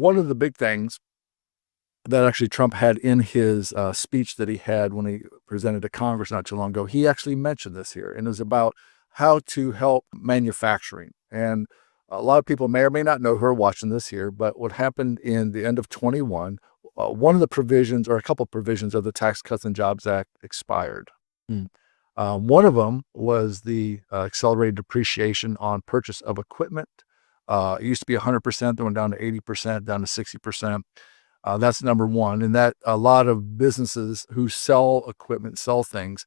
one of the big things that actually Trump had in his speech that he had when he presented to Congress not too long ago, he actually mentioned this here, and it was about how to help manufacturing. And a lot of people may or may not know who are watching this here, but what happened in the end of 21, one of the provisions or a couple of provisions of the Tax Cuts and Jobs Act expired. Mm. One of them was the accelerated depreciation on purchase of equipment. It used to be 100%, then went down to 80%, down to 60%. That's number one. And that a lot of businesses who sell equipment, sell things,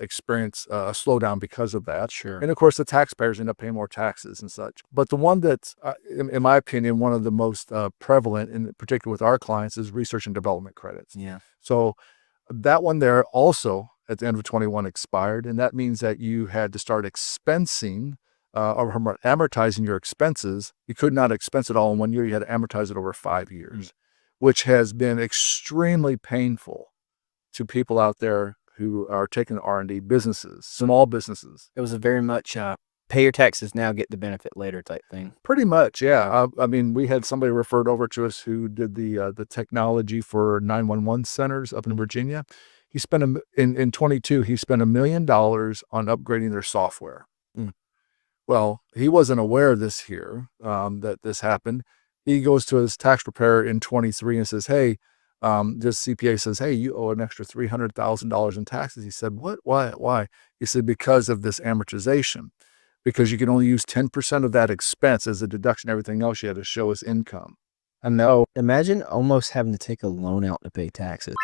experience a slowdown because of that. Sure. And of course, the taxpayers end up paying more taxes and such. But the one that's, in my opinion, one of the most prevalent, in particular with our clients, is research and development credits. Yeah. So that one there also at the end of 21 expired. And that means that you had to start expensing or amortizing your expenses. You could not expense it all in 1 year. You had to amortize it over 5 years, which has been extremely painful to people out there who are taking R&D businesses, small businesses. It was a very much pay your taxes now, get the benefit later type thing. Pretty much, yeah. I mean, we had somebody referred over to us who did the technology for 911 centers up in Virginia. He spent in 22. He spent $1 million on upgrading their software. Mm. Well, he wasn't aware of this here, that this happened. He goes to his tax preparer in 23 and says, "Hey," this CPA says, "Hey, you owe an extra $300,000 in taxes." He said, "What? Why? Why?" He said, "Because of this amortization, because you can only use 10% of that expense as a deduction. Everything else you had to show as income." I know. Imagine almost having to take a loan out to pay taxes.